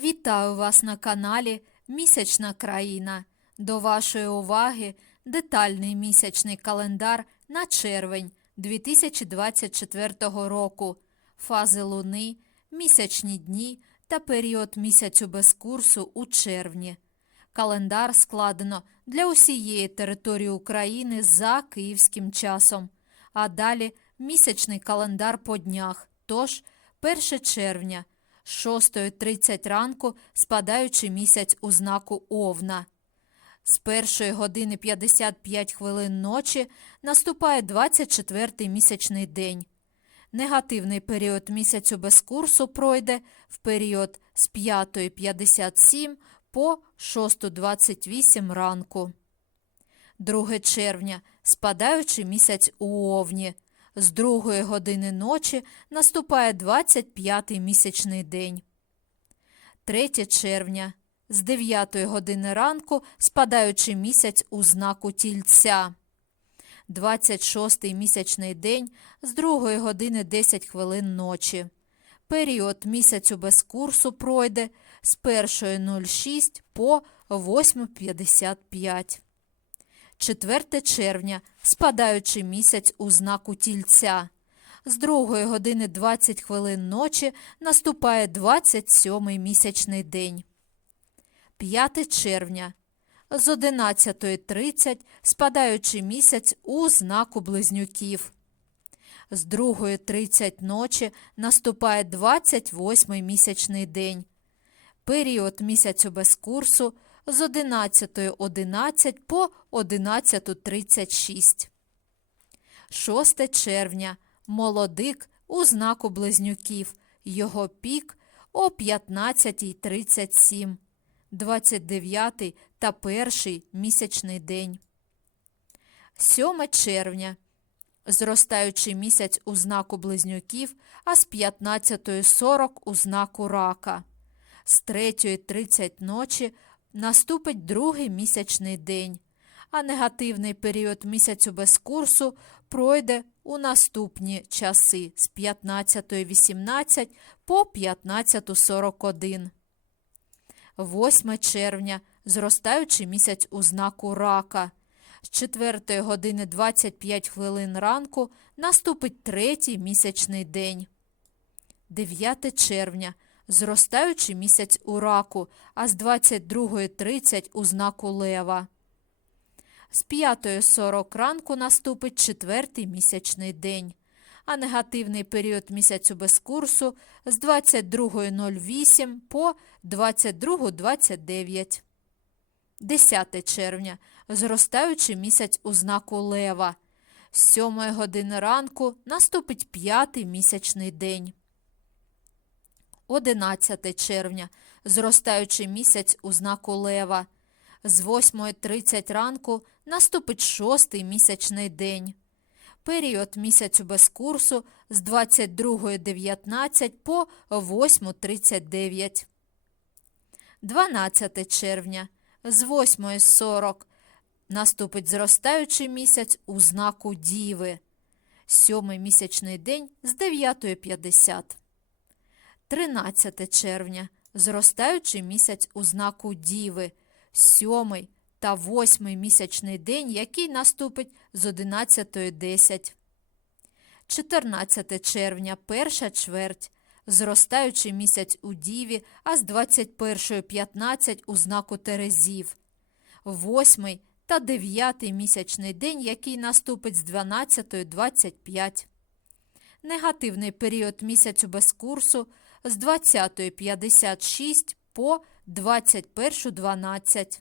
Вітаю вас на каналі Місячна країна. До вашої уваги детальний місячний календар на червень 2024 року, фази луни, місячні дні та період місяцю без курсу у червні. Календар складено для усієї території України за київським часом. А далі місячний календар по днях. Тож 1 червня, 6.30 ранку, спадаючи місяць у знаку Овна. З 1 години 55 хвилин ночі наступає 24-й місячний день. Негативний період місяцю без курсу пройде в період з 5.57 по 6.28 ранку. 2 червня спадаючи місяць у Овні. З 2 години ночі наступає 25-й місячний день. 3 червня з 9 години ранку спадаючи місяць у знаку Тільця. 26-й місячний день з 2 години 10 хвилин ночі. Період місяцю без курсу пройде з 1.06 по 8.55. 4 червня, спадаючи місяць у знаку Тільця. З 2 години 20 хвилин ночі наступає 27-й місячний день. 5 червня. З 11.30 спадаючи місяць у знаку близнюків. З 2.30 ночі наступає 28-й місячний день. Період місяцю без курсу з 11.11 по 11.36. 6 червня. Молодик у знаку близнюків. Його пік о 15.37. 29 та перший місячний день. 7 червня. Зростаючий місяць у знаку близнюків, а з 15.40 у знаку рака. З 3.30 ночі наступить другий місячний день, а негативний період місяцю без курсу пройде у наступні часи з 15.18 по 15.41. 8 червня зростаючий місяць у знаку рака. З 4 години 25 хвилин ранку наступить третій місячний день. 9 червня зростаючий місяць у раку, а з 22.30 у знаку лева. З 5.40 ранку наступить четвертий місячний день, а негативний період місяцю без курсу з 22.08 по 22.29. 10 червня зростаючий місяць у знаку лева. З 7 години ранку наступить п'ятий місячний день. 11 червня зростаючий місяць у знаку лева. З 8.30 ранку наступить шостий місячний день. Період місяцю без курсу з 22.19 по 8.39. 12 червня з 8.40 наступить зростаючий місяць у знаку Діви. Сьомий місячний день з 9.50. 13 червня зростаючий місяць у знаку Діви. Сьомий та восьмий місячний день, який наступить з 11.10. 14 червня перша чверть. Зростаючий місяць у Діві, а з 21.15 у знаку Терезів. Восьмий та дев'ятий місячний день, який наступить з 12.25. Негативний період місяцю без курсу з 20.56 по 21.12.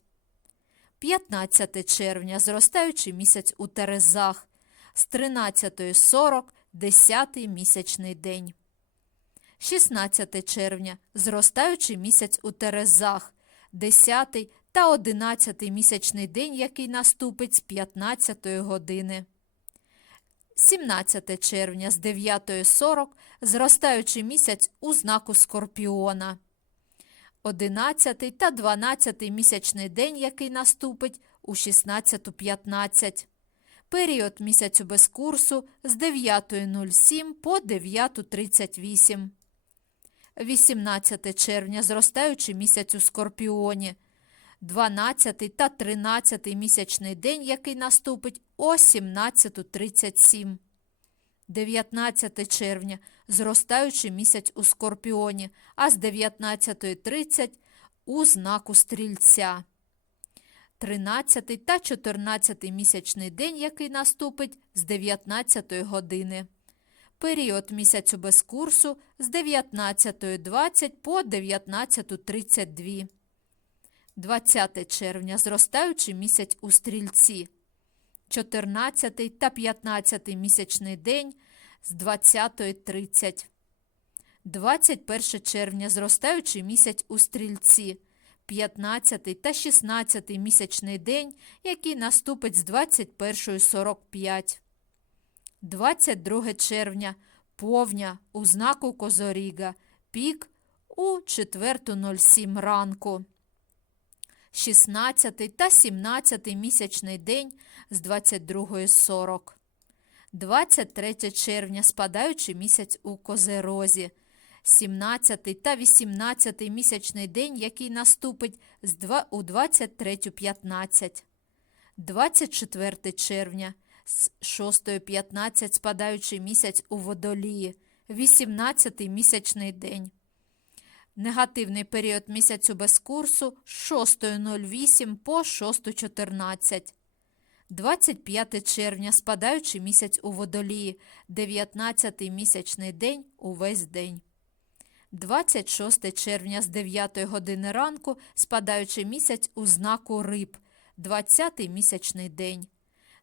15 червня зростаючий місяць у Терезах. З 13.40 10 місячний день. 16 червня зростаючий місяць у Терезах, 10 та 11 місячний день, який наступить з 15 години. 17 червня з 9.40 зростаючий місяць у знаку Скорпіона. 11 та 12 місячний день, який наступить у 16.15. Період місяцю без курсу з 9.07 по 9.38. 18 червня зростаючий місяць у Скорпіоні, 12 та 13 місячний день, який наступить о 17.37. 19 червня зростаючий місяць у Скорпіоні, а з 19.30 у знаку Стрільця. 13 та 14 місячний день, який наступить з 19 години. Період місяцю без курсу з 19.20 по 19.32. 20 червня зростаючий місяць у Стрільці. 14 та 15 місячний день з 20.30. 21 червня зростаючий місяць у Стрільці. 15 та 16 місячний день, який наступить з 21.45. 22 червня повня у знаку Козоріга, пік у 4.07 ранку. 16 та 17 місячний день з 22.40. 23 червня спадаючий місяць у Козерозі. 17 та 18 місячний день, який наступить з два- у 23.15. 24 червня з 6.15 спадаючий місяць у Водолії. 18 місячний день. Негативний період місяцю без курсу з 6.08 по 6.14. 25 червня спадаючий місяць у Водолії, 19 місячний день увесь день. 26 червня з 9 години ранку спадаючий місяць у знаку Риб, 20 місячний день.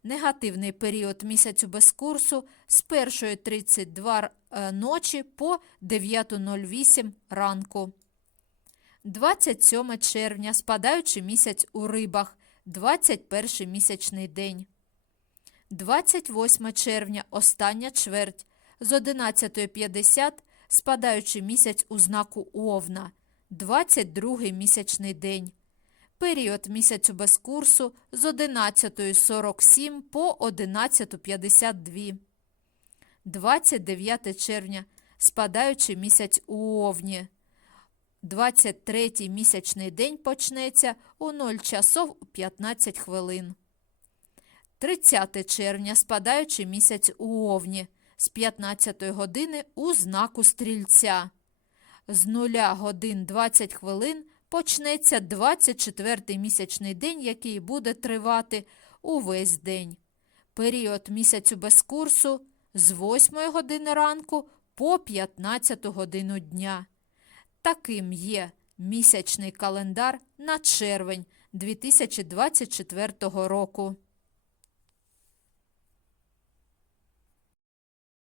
Негативний період місяцю без курсу з 1.32 е, ночі по 9.08 ранку. 27 червня спадаючий місяць у рибах, 21 місячний день. 28 червня остання чверть з 11.50 спадаючий місяць у знаку Овна, 22 місячний день. Період місяцю без курсу з 11.47 по 11.52. 29 червня спадаючий місяць у Овні. 23 місячний день почнеться у 0 часов 15 хвилин. 30 червня спадаючий місяць у Овні з 15 години у знаку Стрільця. З 0 годин 20 хвилин почнеться 24 місячний день, який буде тривати увесь день. Період місяцю без курсу з 8 години ранку по 15 годину дня. Таким є місячний календар на червень 2024 року.